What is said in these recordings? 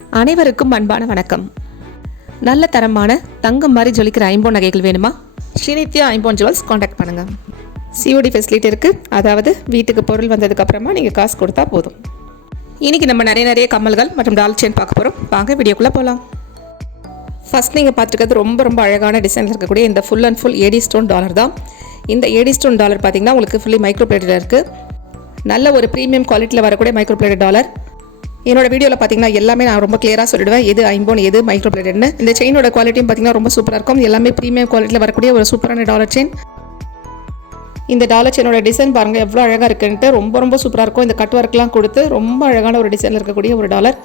அனைவருக்கும் அன்பான வணக்கம். நல்ல தரமான தங்கம் மாதிரி ஜொலிக்கிற ஐம்போன் நகைகள் வேணுமா? ஸ்ரீநித்யா ஐம்போன் ஜுவல்ஸ் காண்டாக்ட் பண்ணுங்க. சிஓடி ஃபெசிலிட்டி இருக்குது அதாவது வீட்டுக்கு பொருள் வந்ததுக்கப்புறமா நீங்கள் காசு கொடுத்தா போதும். இன்னைக்கு நம்ம நிறைய நிறைய கம்மல்கள் மற்றும் டால் செயின் பார்க்க போகிறோம் வாங்க வீடியோக்குள்ளே போகலாம் ஃபர்ஸ்ட் நீங்கள் பார்த்துருக்கிறது ரொம்ப ரொம்ப அழகான டிசைனில் இருக்கக்கூடிய இந்த full and full AD stone dollar தான். இந்த ஏடி ஸ்டோன் டாலர் பார்த்தீங்கன்னா உங்களுக்கு ஃபுல்லி மைக்ரோ பிளேட்டில் இருக்குது நல்ல ஒரு ப்ரீமியம் குவாலிட்டியில் வரக்கூடிய மைக்ரோ பிளேட்டட் டாலர் என்னோட வீடியோவில் பார்த்தீங்கன்னா எல்லாமே நான் ரொம்ப கிளியராக சொல்லிடுவேன். எது ஐம்போன் எது மைக்ரோ பிளேட்டட்னு இந்த செயினோட குவாலிட்டியும் பார்த்தீங்கன்னா ரொம்ப சூப்பராக இருக்கும். எல்லாமே ப்ரீமியம் குவாலிட்டியில் வரக்கூடிய ஒரு சூப்பரான டாலர் செயின் இந்த டாலர் செயினோட டிசைன் பாருங்கள் எவ்வளோ அழகாக இருக்குன்ட்டு. ரொம்ப ரொம்ப சூப்பராக இருக்கும். இந்த கட் ஒர்க்லாம் கொடுத்து ரொம்ப அழகான ஒரு டிசைனில் இருக்கக்கூடிய ஒரு டாலர்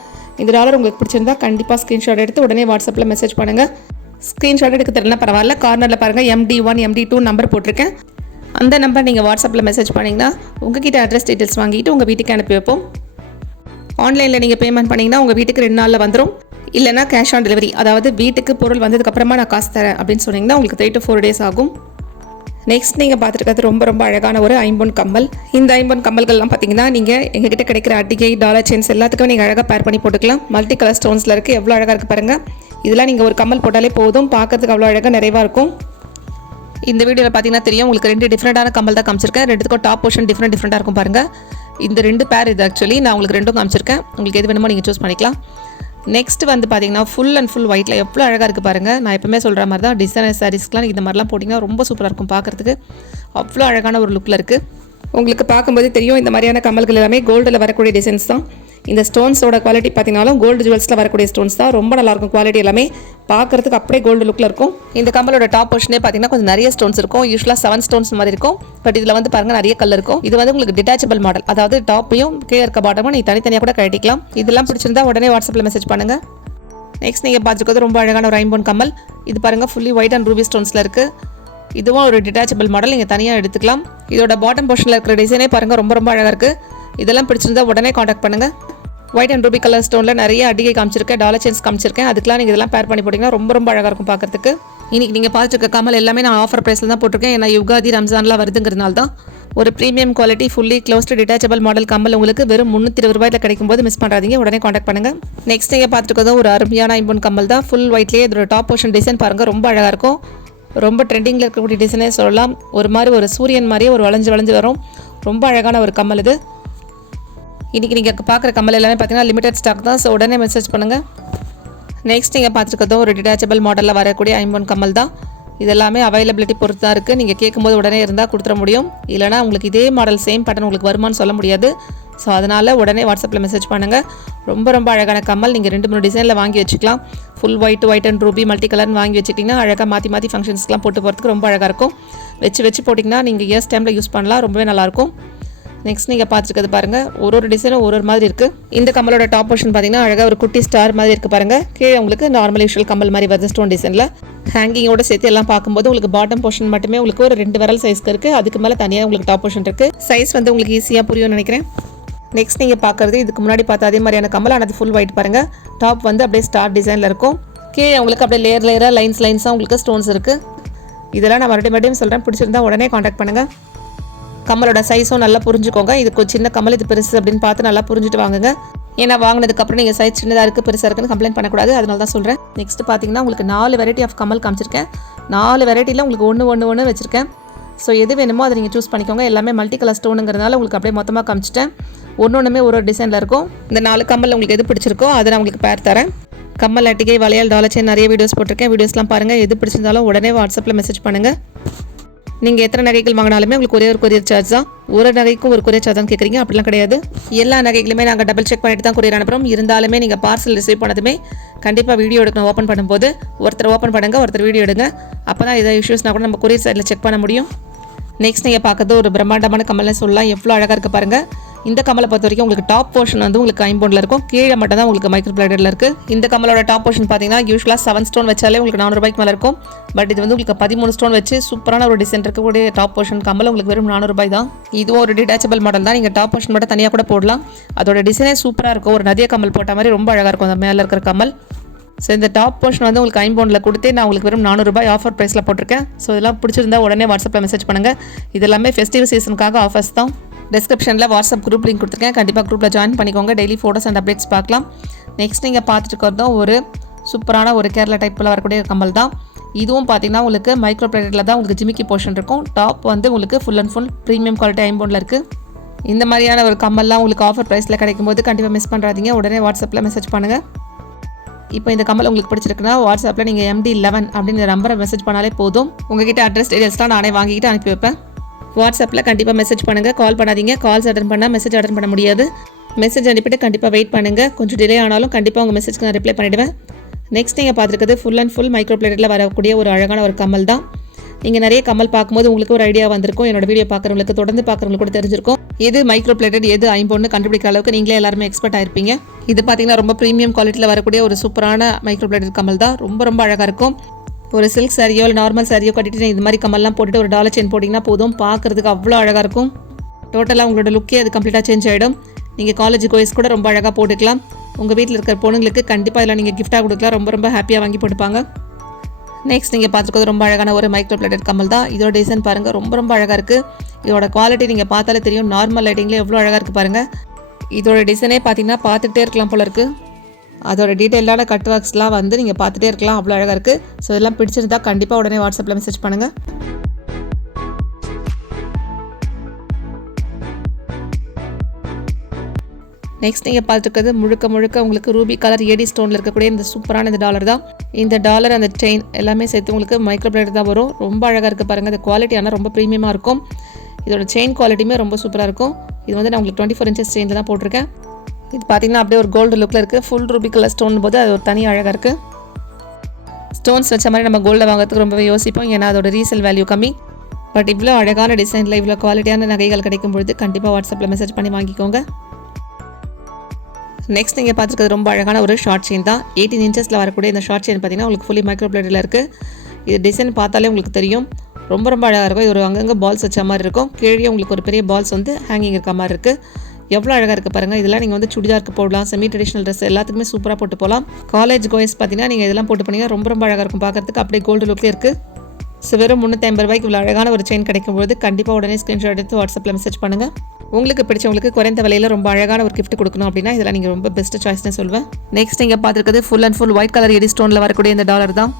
இந்த டாலர் உங்களுக்கு பிடிச்சிருந்தா கண்டிப்பாக ஸ்க்ரீன்ஷாட் எடுத்து உடனே வாட்ஸ்அப்பில் மெசேஜ் பண்ணுங்கள் ஸ்க்ரீன்ஷாட் எடுக்க தெரியல பரவாயில்ல. கார்னரில் பாருங்கள் MT one MT two number போட்டிருக்கேன். அந்த நம்பர் நீங்கள் வாட்ஸ்அப்பில் மெசேஜ் பண்ணிங்கன்னா உங்ககிட்ட அட்ரஸ் டீட்டெயில்ஸ் வாங்கிட்டு உங்கள் வீட்டுக்கு அனுப்பி வைப்போம். ஆன்லைனில் நீங்கள் பேமெண்ட் பண்ணிங்கன்னா உங்கள் வீட்டுக்கு ரெண்டு நாளில் வந்துடும் இல்லைனா கேஷ் ஆன் டெலிவரி அதாவது வீட்டுக்கு பொருள் வந்ததுக்கப்புறமா நான் காசு தரேன் அப்படின்னு சொன்னீங்கன்னா உங்களுக்கு த்ரீ டு ஃபோர் டேஸ் ஆகும். நெக்ஸ்ட் நீங்கள் பார்த்துருக்கிறது ரொம்ப ரொம்ப அழகான ஒரு ஐம்பொன் கம்மல். இந்த ஐம்பொன் கம்மல்கள்லாம் பார்த்தீங்கன்னா நீங்கள் எங்ககிட்ட கிடைக்கிற அட்டிகை டாலர் செயின்ஸ் எல்லாத்துக்கும் நீங்கள் அழகாக பேர் பண்ணி போட்டுக்கலாம். மல்டி கலர் ஸ்டோன்ஸில் இருக்குது எவ்வளோ அழகாக இருக்குது பாருங்கள் இதெல்லாம் நீங்கள் ஒரு கம்மல் போட்டாலே போதும். பார்க்கறதுக்கு அவ்வளோ அழகாக நிறைவாக இருக்கும். இந்த வீடியோவில் பார்த்தீங்கன்னா தெரியும். உங்களுக்கு ரெண்டு டிஃப்ரெண்ட்டான கம்மல் தான் காமிச்சிருக்கேன். ரெண்டுத்துக்கும் டாப் போர்ஷன் டிஃப்ரெண்ட் டிஃப்ரெண்ட்டாக இருக்கும் பாருங்கள் இந்த ரெண்டு பேர் இது ஆக்சுவலி நான் உங்களுக்கு ரெண்டும் காமிச்சிருக்கேன். உங்களுக்கு எது வேணுமோ நீங்கள் சூஸ் பண்ணிக்கலாம். நெக்ஸ்ட் வந்து பார்த்தீங்கன்னா ஃபுல் அண்ட் ஃபுல் ஒயிட்டில் எவ்வளோ அழகாக இருக்குது பாருங்கள் நான் எப்பவுமே சொல்கிற மாதிரி தான் டிசைனர் சாரீஸ்க்கெலாம் இந்த மாதிரிலாம் போட்டிங்கன்னா ரொம்ப சூப்பராக இருக்கும் பார்க்குறதுக்கு அவ்வளோ அழகான ஒரு லுக்கில் இருக்குது உங்களுக்கு பார்க்கும்போது தெரியும் இந்த மாதிரியான கமல்கள் எல்லாமே கோல்டில் வரக்கூடிய டிசைன்ஸ் தான். இந்த ஸ்டோன்ஸோட குவாலிட்டி பார்த்தீங்கன்னாலும் கோல்டு ஜுவல்ஸில் வரக்கூடிய ஸ்டோன்ஸ் தான். ரொம்ப நல்லாயிருக்கும் குவாலிட்டி எல்லாமே. பார்க்குறதுக்கு அப்படியே கோல்டு லுக்கில் இருக்கும். இந்த கம்மலோட டாப் போர்ஷனே பார்த்தீங்கன்னா கொஞ்சம் நிறைய ஸ்டோன்ஸ் இருக்கும். யூஸ்வலாக செவன் ஸ்டோன்ஸ் மாதிரி இருக்கும். பட் இதில் வந்து பாருங்கள் நிறைய கலர் இருக்கும். இது வந்து உங்களுக்கு டிட்டாச்சபிள் மாடல் அதாவது டாப்பையும் கீழே இருக்க பாட்டமும் நீங்கள் தனித்தனியாக கூட கழட்டிக்கலாம். இதெல்லாம் பிடிச்சிருந்தா உடனே வாட்ஸ்அப்பில் மெசேஜ் பண்ணுங்கள் நெக்ஸ்ட் நீங்கள் பார்த்துருக்கிறது ரொம்ப அழகான ஒரு ஐம்போன் கம்மல் இது பாருங்கள் ஃபுல்லி ஒயிட் அண்ட் ரூபி ஸ்டோன்ஸில் இருக்குது இதுவும் ஒரு டிட்டாச்சபிள் மாடல் நீங்கள் தனியாக எடுத்துக்கலாம். இதோட பாட்டம் போர்ஷனில் இருக்கிற டிசைனே பாருங்கள் ரொம்ப ரொம்ப அழகாக இருக்குது இதெல்லாம் பிடிச்சிருந்தா உடனே காண்டாக்ட் பண்ணுங்கள் ஒயிட் அண்ட் ரூபி கலர் ஸ்டோனில் நிறைய அடிகை காமிச்சிருக்கேன் டாலர் செயின்ஸ் காமிச்சிருக்கேன். அதுக்கெலாம் நீங்கள் இதெல்லாம் பேர் பண்ணி போட்டிங்கன்னா ரொம்ப ரொம்ப அழகாக இருக்கும் பார்க்குறதுக்கு இன்றைக்கி நீங்கள் பார்த்துருக்க கமல் எல்லாமே நான் ஆஃபர் ப்ரைஸில் தான் போட்டிருக்கேன். ஏன்னா யுகாதி ரம்ஜான்லாம் வருதுங்கிறதுனால தான் ஒரு premium quality fully closed detachable model Kamal உங்களுக்கு வெறும் முந்நூற்றி இருபது ரூபாயில் கிடைக்கும் போது மிஸ் பண்ணுறாதீங்க உடனே காண்டாக்ட் பண்ணுங்கள் நெக்ஸ்ட் நீங்கள் பார்த்துருக்கதும் ஒரு அருமையான ஐம்பொன் கமல் தான். ஃபுல் ஒயிட்லேயே இதோட டாப் போர்ஷன் டிசைன் பாருங்கள் ரொம்ப அழகாக இருக்கும். ரொம்ப ட்ரெண்டிங்கில் இருக்கக்கூடிய டிசைனே சொல்லலாம். ஒரு மாதிரி ஒரு சூரியன் மாதிரியே ஒரு வளைஞ்சு வளைஞ்சு வரும். ரொம்ப அழகான ஒரு கம்மல் இது. இன்றைக்கி நீங்கள் பார்க்குற கம்மல் எல்லாமே பார்த்தீங்கன்னா லிமிடெட் ஸ்டாக் தான். ஸோ உடனே மெசேஜ் பண்ணுங்கள் நெக்ஸ்ட் நீங்கள் பார்த்துருக்கதும் ஒரு டிட்டாச்சபிள் மாடலில் வரக்கூடிய ஐம்பொன் கம்மல் தான். இது எல்லாமே அவைலபிலிட்டி பொறுத்து தான் இருக்குது நீங்கள் கேட்கும்போது உடனே இருந்தால் கொடுத்துட முடியும். இல்லைனா உங்களுக்கு இதே மாடல் சேம் பேட்டர்ன் உங்களுக்கு வருமானு சொல்ல முடியாது. ஸோ அதனால் உடனே வாட்ஸ்அப்பில் மெசேஜ் பண்ணுங்கள் ரொம்ப ரொம்ப அழகான கம்மல். நீங்கள் ரெண்டு மூணு டிசைனில் வாங்கி வச்சுக்கலாம். Full white white and ruby multi கலர்னு வாங்கி வச்சுட்டிங்கன்னா அழகாக மாற்றி மாற்றி ஃபங்க்ஷன்ஸ்லாம் போட்டு போகிறதுக்கு ரொம்ப அழகாக இருக்கும். வச்சு வச்சு போட்டிங்கன்னா நீங்கள் இயர்ஸ் டைமில் யூஸ் பண்ணலாம். ரொம்பவே நல்லாயிருக்கும் நெக்ஸ்ட் நீங்கள் பார்த்துருக்கிறது பாருங்கள் ஒரு ஒரு டிசைனும் ஒரு ஒரு மாதிரி இருக்குது இந்த கம்மலோட டாப் போர்ஷன் பார்த்தீங்கன்னா அழகாக ஒரு குட்டி ஸ்டார் மாதிரி இருக்குது பாருங்கள் கீழே உங்களுக்கு நார்மல் யூஷுவல் கம்மல் மாதிரி வருது ஸ்டோன் டிசைனில் ஹேங்கிங்கோட சேர்த்து எல்லாம் பார்க்கும்போது உங்களுக்கு பாட்டம் போர்ஷன் மட்டுமே உங்களுக்கு ஒரு ரெண்டு விரல் சைஸ்க்கு இருக்குது அதுக்கு மேலே தனியாக உங்களுக்கு டாப் போர்ஷன் இருக்குது சைஸ் வந்து உங்களுக்கு ஈஸியாக புரியும்னு நினைக்கிறேன். நெக்ஸ்ட் நீங்கள் பார்க்குறது இதுக்கு முன்னாடி பார்த்தா அதே மாதிரியான கம்மல் ஆனால் அது ஃபுல் ஒயிட் பாருங்கள் டாப் வந்து அப்படியே ஸ்டார் டிசைனில் இருக்கும். கீழே உங்களுக்கு அப்படியே லேயர் லேயராக லைன்ஸ் லைன்ஸாக உங்களுக்கு ஸ்டோன்ஸ் இருக்குது இதெல்லாம் நான் மறுபடியும் மறுபடியும் சொல்கிறேன் பிடிச்சிருந்தா உடனே காண்டாக்ட் பண்ணுங்கள் கம்மலோட சைஸும் நல்லா புரிஞ்சுக்கோங்க. இது சின்ன கம்மல் இது பெருசு அப்படின்னு பார்த்து நல்லா புரிஞ்சுட்டு வாங்குங்க. ஏன்னா வாங்கினதுக்கப்புறம் நீங்கள் சைஸ் சின்னதாக இருக்குது பெருசாக இருக்குன்னு கம்ப்ளைண்ட் பண்ணக்கூடாது. அதனால தான் சொல்கிறேன் நெக்ஸ்ட் பார்த்தீங்கன்னா உங்களுக்கு நாலு வெரைட்டி ஆஃப் கமல் காமிச்சிருக்கேன். நாலு வெரைட்டியில் உங்களுக்கு ஒன்று ஒன்று ஒன்று வச்சுருக்கேன். ஸோ எது வேணுமோ அதை நீங்கள் சூஸ் பண்ணிக்கோங்க. எல்லாமே மல்டி கலர் ஸ்டோனுங்கிறதுனால உங்களுக்கு அப்படியே மொத்தமாக காமிச்சிட்டேன். ஒன்று ஒன்றுமே ஒரு ஒரு டிசைனில் இருக்கும். இந்த நாலு கம்மல் உங்களுக்கு எது பிடிச்சிருக்கோ அதை நான் உங்களுக்கு பேர் தரேன். கம்மல் அட்டிகை வளையல் டாலச்சே நிறைய வீடியோஸ் போட்டிருக்கேன். வீடியோஸ்லாம் பாருங்கள் எது பிடிச்சிருந்தாலும் உடனே வாட்ஸ்அப்பில் மெசேஜ் பண்ணுங்கள் நீங்கள் எத்தனை நகைகள் வாங்கினாலுமே உங்களுக்கு ஒரே ஒரு கொரியர் சார்ஜ் தான். ஒரு நகைக்கும் ஒரு கொரியர் சார்ஜ் தான் கேட்குறீங்க அப்படிலாம் கிடையாது. எல்லா நகைகளுமே நாங்கள் டபுள் செக் பண்ணிட்டு தான் கொரியர் அனுப்புகிறோம் இருந்தாலுமே நீங்கள் பார்சல் ரிசீவ் பண்ணதுமே கண்டிப்பாக வீடியோ எடுக்கணும். ஓப்பன் பண்ணும்போது ஒருத்தர் ஓப்பன் பண்ணுங்கள் ஒருத்தர் வீடியோ எடுங்க. அப்போ தான் ஏதாவது இஷ்யூஸ்னால் கூட நம்ம கொரியர் சைடில் செக் பண்ண முடியும். நெக்ஸ்ட் நீங்கள் பார்க்குறது ஒரு பிரம்மாண்டமான கமல்னு சொல்லலாம். எவ்வளோ அழகாக இருக்குது பாருங்கள் இந்த கமலை பொறுத்த வரைக்கும் உங்களுக்கு டாப் போர்ஷன் வந்து உங்களுக்கு ஐம்பொண்டில் இருக்கும். கீழே மட்டும் தான் உங்களுக்கு மைக்ரோ பிளேடரில் இருக்குது இந்த கமலோட டாப் போர்ஷன் பார்த்தீங்கன்னா யூஸ்வலாக செவன் ஸ்டோன் வச்சாலே உங்களுக்கு நானூறு மேலே இருக்கும். பட் இது வந்து உங்களுக்கு பதிமூணு ஸ்டோன் வச்சு சூப்பரான ஒரு டிசைன் இருக்கக்கூடிய டாப் போர்ஷன் கமல் உங்களுக்கு வெறும் நானூறுபாய் தான். இதுவும் ஒரு டிட்டாச்சபிள் மாடல் தான். நீங்கள் டாப் போர்ஷன் மட்டும் தனியாக கூட போடலாம். அதோட டிசைனே சூப்பராக இருக்கும். ஒரு நதிய கமல் போட்ட மாதிரி ரொம்ப அழகாக இருக்கும் அந்த மேலே இருக்கிற கமல். ஸோ இந்த டாப் போர்ஷன் வந்து உங்களுக்கு ஐம்பவுண்டில் கொடுத்து நான் உங்களுக்கு வெறும் நானூறுபாய் ஆஃபர் ப்ரைஸில் போட்டிருக்கேன். ஸோ இதெல்லாம் பிடிச்சிருந்தா உடனே வாட்ஸ்அப்பில் மெசேஜ் பண்ணுங்கள் இது எல்லாமே ஃபெஸ்டிவல் சீசனுக்காக ஆஃபர்ஸ் தான். டிஸ்கிரிப்ஷனில் வாட்ஸ்அப் குரூப் லிங்க் கொடுத்துருக்கேன். கண்டிப்பாக குரூப்பில் ஜாயின் பண்ணிக்கோங்க. டெய்லி ஃபோட்டோஸ் அண்ட் அப்டேட்ஸ் பார்க்கலாம். நெக்ஸ்ட் நீங்கள் பார்த்துட்டு இருக்கிறதும் ஒரு சூப்பரான ஒரு கேரளா டைப்பில் வரக்கூடிய கம்மல் தான். இதுவும் பார்த்தீங்கன்னா உங்களுக்கு மைக்ரோ பிளேட்டில் தான் உங்களுக்கு ஜிமிக்கி போர்ஷன் இருக்கும். டாப் வந்து உங்களுக்கு full and full premium quality ஐம்போனில் இருக்குது இந்த மாதிரியான ஒரு கம்மல்லாம் உங்களுக்கு ஆஃபர் ப்ரைஸில் கிடைக்கும் போது கண்டிப்பாக மிஸ் பண்ணுறாதீங்க உடனே வாட்ஸ்அப்பில் மெசேஜ் பண்ணுங்கள் இப்போ இந்த கம்மல் உங்களுக்கு பிடிச்சிருக்குன்னா வாட்ஸ்அப்பில் நீங்கள் எம்டி லெவன் அப்படிங்கிற நம்பரை மெசேஜ் பண்ணாலே போதும். உங்ககிட்ட அட்ரஸ் டீடைல்ஸ்லாம் நானே வாங்கிட்டு அனுப்பி வைப்பேன். வாட்ஸ்அப்பில் கண்டிப்பாக மெசேஜ் பண்ணுங்கள் கால் பண்ணாதீங்க. கால்ஸ் அட்டன் பண்ணால் மெசேஜ் அட்டன் பண்ண முடியாது. மெசேஜ் அனுப்பிட்டு கண்டிப்பாக வெயிட் பண்ணுங்கள் கொஞ்சம் டிலே ஆனாலும் கண்டிப்பாக உங்கள் மெசேஜ்க்கு நான் ரிப்ளை பண்ணிவிடுவேன் நெக்ஸ்ட் நீங்கள் பார்த்துருக்குது ஃபுல் அண்ட் ஃபுல் மைக்ரோ பிளேட்டில் வரக்கூடிய ஒரு அழகான ஒரு கமல் தான். நீங்கள் நிறைய கமல் பார்க்கும்போது உங்களுக்கு ஒரு ஐடியா வந்திருக்கும். என்னோட வீடியோ பார்க்குறவங்களுக்கு தொடர்ந்து பார்க்குறவங்களுக்கு கூட தெரிஞ்சிருக்கும். எது மைக்ரோ பிளேட்டட் எது ஐம்பொன்னு கண்டுபிடிக்கிற அளவுக்கு நீங்களே எல்லாருமே எக்ஸ்பர்ட் ஆயிருப்பீங்க. இது பார்த்தீங்கன்னா ரொம்ப ப்ரீமியம் குவாலிட்டியில் வரக்கூடிய ஒரு சூப்பரான மைக்ரோ பிளேட்டட் கமல் தான். ரொம்ப ரொம்ப அழகாக இருக்கும். ஒரு சில்க் சாரியோ இல்லை நார்மல் சாரியோ கட்டிட்டு இது மாதிரி கமல்லாம் போட்டுட்டு ஒரு டாலர் செயின் போட்டிங்கன்னா போதும். பார்க்குறதுக்கு அவ்வளோ அழகாக இருக்கும். டோட்டலாக உங்களோட லுக்கே அது கம்ப்ளீட்டாக சேஞ்ச் ஆகிடும் நீங்கள் காலேஜ் கோயஸ் கூட ரொம்ப அழகாக போட்டுக்கலாம். உங்கள் வீட்டில் இருக்கிற பொண்ணுங்களுக்கு கண்டிப்பாக இதில் நீங்கள் கிஃப்ட்டாக கொடுக்கலாம். ரொம்ப ரொம்ப ஹாப்பியாக வாங்கி போட்டுப்பாங்க. நெக்ஸ்ட் நீங்கள் பார்த்துருக்கிறது ரொம்ப அழகான ஒரு மைக்ரோ பிளேட்டட் கம்மல் தான். இதோட டிசைன் பாருங்கள் ரொம்ப ரொம்ப அழகாக இருக்குது இதோட குவாலிட்டி நீங்கள் பார்த்தாலே தெரியும். நார்மல் லைட்டிங்கில் எவ்வளோ அழகாக இருக்குது பாருங்கள் இதோட டிசைனே பார்த்தீங்கன்னா பார்த்துக்கிட்டே இருக்கலாம் போல இருக்குது அதோட டீட்டெயிலான கட் ஒர்க்ஸ்லாம் வந்து நீங்கள் பார்த்துட்டே இருக்கலாம். அவ்வளோ அழகாக இருக்குது ஸோ இதெல்லாம் பிடிச்சிருந்தா கண்டிப்பாக உடனே வாட்ஸ்அப்பில் மெசேஜ் பண்ணுங்கள் நெக்ஸ்ட் நீங்கள் பார்த்துருக்கிறது முழுக்க முழுக்க உங்களுக்கு ரூபி கலர் ஏடி ஸ்டோனில் இருக்கக்கூடிய இந்த சூப்பரான இந்த டாலர் தான். இந்த டாலர் அந்த செயின் எல்லாமே சேர்த்து உங்களுக்கு மைக்ரோ பிளேட் தான் வரும். ரொம்ப அழகாக இருக்குது பாருங்கள் இந்த குவாலிட்டி ஆனால் ரொம்ப ப்ரீமியமாக இருக்கும். இதோட செயின் குவாலிட்டியுமே ரொம்ப சூப்பராக இருக்கும். இது வந்து நான் உங்களுக்கு டுவெண்ட்டி ஃபோர் இன்ச்சஸ் செயினில் தான் போட்டிருக்கேன். இது பார்த்தீங்கன்னா அப்படியே ஒரு கோல்டு லுக்கில் இருக்குது ஃபுல் ரூபி கலர் ஸ்டோன் போது அது ஒரு தனி அழகாக இருக்குது ஸ்டோன்ஸ் வச்ச மாதிரி நம்ம கோல்டில் வாங்குறதுக்கு ரொம்பவே யோசிப்போம். ஏன்னா அதோட ரீசேல் வேல்யூ கம்மி. பட் இவ்வளோ அழகான டிசைனில் இவ்வளோ குவாலிட்டியான நகைகள் கிடைக்கும் பொழுது கண்டிப்பாக வாட்ஸ்அப்பில் மெசேஜ் பண்ணி வாங்கிக்கோங்க. நெக்ஸ்ட் நீங்கள் பார்த்துருக்கிறது ரொம்ப அழகான ஒரு ஷார்ட் செயின் தான். எயிட்டீன் இன்ச்சஸில் வரக்கூடிய இந்த ஷார்ட் செயின் பார்த்தீங்கன்னா உங்களுக்கு ஃபுல்லி மைக்ரோ இருக்குது இது டிசைன் பார்த்தாலே உங்களுக்கு தெரியும். ரொம்ப ரொம்ப அழகாக இருக்கும். இது ஒரு அங்கங்கே பால்ஸ் வச்ச மாதிரி இருக்கும். கீழே உங்களுக்கு ஒரு பெரிய பால்ஸ் வந்து ஹேங்கிங் இருக்க மாதிரி இருக்குது எவ்வளோ அழகாக இருக்குது பாருங்கள் இதெல்லாம் நீங்கள் வந்து சுடிதாருக்கு போடலாம். செமி ட்ரெடிஷனல் ட்ரெஸ் எல்லாத்துக்குமே சூப்பராக போட்டு போகலாம் காலேஜ் கோயஸ் பார்த்தீங்கன்னா நீங்கள் இதெல்லாம் போட்டு போனீங்கன்னா ரொம்ப ரொம்ப அழகாக இருக்கும். பார்க்குறதுக்கு அப்படியே கோல்டு லுக்லேயே இருக்குது ஸோ வெறும் முந்நூற்றி ஐம்பது ரூபாய்க்கு இவ்வளோ அழகான ஒரு செயின் கிடைக்கும்போது கண்டிப்பாக உடனே ஸ்க்ரீன்ஷாட் எடுத்து வாட்ஸ்அப்பில் மெசேஜ் பண்ணுங்கள் உங்களுக்கு பிடிச்சவங்களுக்கு குறைந்த விலையில் ரொம்ப அழகான ஒரு கிஃப்ட் கொடுக்கணும் அப்படின்னா இதெல்லாம் நீங்கள் ரொம்ப பெஸ்ட் சாய்ஸ்னு சொல்வேன் நெக்ஸ்ட் நீங்கள் பார்த்துருக்கிறது full and full white colour AD ஸ்டோனில் வரக்கூடிய இந்த டாலர் தான்.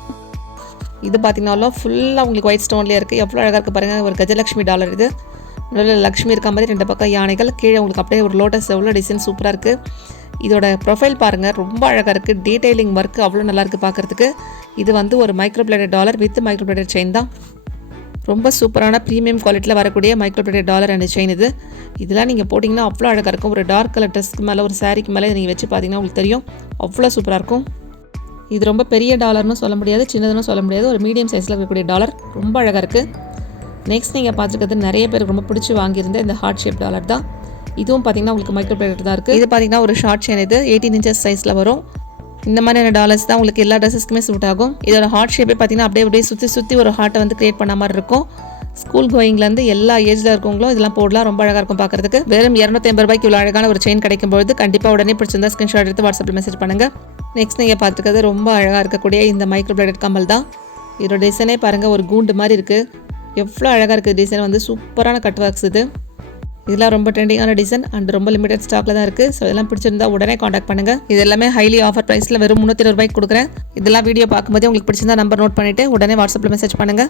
இது பார்த்தீங்கன்னாலும் ஃபுல்லாக உங்களுக்கு ஒயிட் ஸ்டோன்லேயே இருக்குது எவ்வளோ அழகாக இருக்குது பாருங்கள் ஒரு கஜலட்சுமி டாலர் இது. நல்ல லக்ஷ்மி இருக்க மாதிரி ரெண்டு பக்கம் யானைகள். கீழே உங்களுக்கு அப்படியே ஒரு லோட்டஸ் எவ்வளோ டிசைன் சூப்பராக இருக்குது இதோட ப்ரொஃபைல் பாருங்கள் ரொம்ப அழகாக இருக்குது டீடைலிங் ஒர்க் அவ்வளோ நல்லாயிருக்கு பார்க்குறதுக்கு. இது வந்து ஒரு micro dollar with micro chain தான். ரொம்ப சூப்பரான ப்ரீமியம் குவாலிட்டியில் வரக்கூடிய மைக்ரோ டாலர் அண்ட் செயின் இது. இதெல்லாம் நீங்கள் போட்டிங்கன்னா அவ்வளோ அழகாக இருக்கும். ஒரு டார்க் கலர் ட்ரெஸ்க்கு மேலே ஒரு சாரிக்கு மேலே நீங்கள் வச்சு பார்த்தீங்கன்னா உங்களுக்கு தெரியும். அவ்வளோ சூப்பராக இருக்கும். இது ரொம்ப பெரிய டாலர்னு சொல்ல முடியாது சின்னதுன்னு சொல்ல முடியாது. ஒரு மீடியம் சைஸில் இருக்கக்கூடிய டாலர் ரொம்ப அழகாக இருக்குது நெக்ஸ்ட் நீங்கள் பார்த்துருக்கிறது நிறைய பேர் ரொம்ப பிடிச்சி வாங்கியிருந்த இந்த ஹார்ட் ஷேப் டாலர் தான். இதுவும் பார்த்தீங்கன்னா உங்களுக்கு மைக்ரோ பிளேட்டட் தான் இருக்குது இது பார்த்தீங்கன்னா ஒரு ஷார்ட் செயின் இது. எயிட்டீன் இன்ச்சஸ் சைஸில் வரும். இந்த மாதிரியான டாலர்ஸ் தான் உங்களுக்கு எல்லா ட்ரெஸ்ஸஸ்க்குமே சூட் ஆகும். இதோட ஹார்ட் ஷேப்பே பார்த்தீங்கன்னா அப்படியே அப்படியே சுற்றி சுற்றி ஒரு ஹார்ட்டை வந்து க்ரியேட் பண்ண மாதிரி இருக்கும். ஸ்கூல் கோயிங்லேருந்து எல்லா ஏஜில் இருக்கவங்களும் இதெல்லாம் போடலாம். ரொம்ப அழகாக இருக்கும் பார்க்குறதுக்கு. வெறும் இரநூத்தி ஐம்பது ரூபாய்க்கு இவ்வளோ அழகான ஒரு செயின் கிடைக்கும்போது கண்டிப்பாக உடனே பிடிச்சிருந்தா ஸ்க்ரீன்ஷாட் எடுத்து வாட்ஸ்அப்பில் மெசேஜ் பண்ணுங்கள் நெக்ஸ்ட் நீங்கள் பார்த்துக்கிறது ரொம்ப அழகாக இருக்கக்கூடிய இந்த மைக்ரோ பிளேடட் கம்மல் தான். இதோட டிசைனே பாருங்கள் ஒரு கூண்டு மாதிரி இருக்குது எவ்வளோ அழகாக இருக்குது டிசைன் வந்து சூப்பரான கட் ஒர்க்ஸ் இது. இதெல்லாம் ரொம்ப ட்ரெண்டிங்கான டிசைன் அண்ட் ரொம்ப லிமிடெட் ஸ்டாக்ல தான் இருக்குது ஸோ இதெல்லாம் பிடிச்சிருந்தா உடனே காண்டாக்ட் பண்ணுங்கள் இது எல்லாமே ஹைலி ஆஃபர் ப்ரைஸில் வெறும் முந்நூற்றி ரூபாய்க்கு கொடுக்குறேன். இதெல்லாம் வீடியோ பார்க்கும்போது உங்களுக்கு பிடிச்சிருந்தா நம்பர் நோட் பண்ணிவிட்டு உடனே வாட்ஸ்அப்பில் மெசேஜ் பண்ணுங்கள்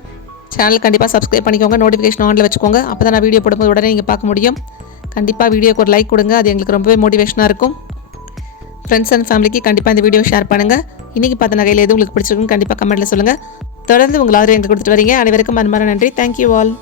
சேனல் கண்டிப்பாக சப்ஸ்கிரைப் பண்ணிக்கோங்க. நோட்டிஃபிகேஷன் ஆனில் வச்சுக்கோங்க. அப்போ தான் நான் வீடியோ போடும்போது உடனே நீங்கள் பார்க்க முடியும். கண்டிப்பாக வீடியோக்கு ஒரு லைக் கொடுங்க. அது எங்களுக்கு ரொம்பவே மோட்டிவேஷனாக இருக்கும். ஃப்ரெண்ட்ஸ் அண்ட் ஃபேமிலிக்கு கண்டிப்பாக இந்த வீடியோ ஷேர் பண்ணுங்கள் இன்றைக்கி பார்த்த நகையில் எது உங்களுக்கு பிடிச்சிருக்குன்னு கண்டிப்பாக கமெண்ட்டில் சொல்லுங்கள் தொடர்ந்து உங்கள் ஆதரவு எங்களுக்கு கொடுத்துட்டு வரீங்க. அனைவருக்கும் அன்பான நன்றி. Thank you all